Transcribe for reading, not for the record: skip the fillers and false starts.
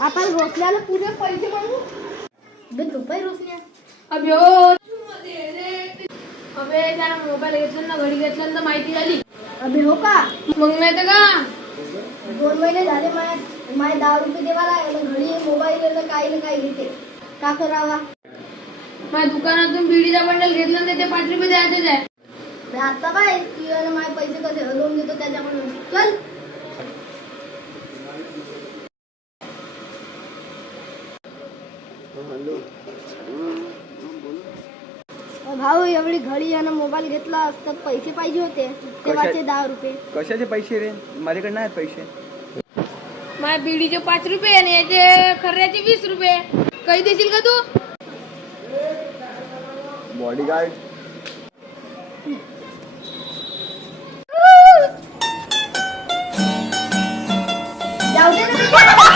आपण रोसल्याला पुरे पैसे मागू बे तू पाय रोसल्या अबे त्याला मोबाईल घेतला ना घडी घेतलं तर माहिती झाली. अबे हो का मग नाही तर का 2 महिने झाले माय 10 रुपये देवाला घडी मोबाईल काही ना काही घेते का करावा. माझ्या दुकानातून बिडीचा बंडल घेतला तर ते 5 रुपये द्यायचेच आहे. आता बाय तू माझे पैसे कसे हलवून घेतो त्याच्याकडून चल. भाऊ एवढी घडी आणि मोबाईल घेतला तर पैसे पाहिजे होते तेव्हाचे 10 रुपये. कशाचे पैसे रे? माझ्याकडे नाही पैसे. माझ्या बिडीचे 5 रुपये आणि याचे खर्याचे 20 रुपये. काही देशील का तू? बॉडीगार्ड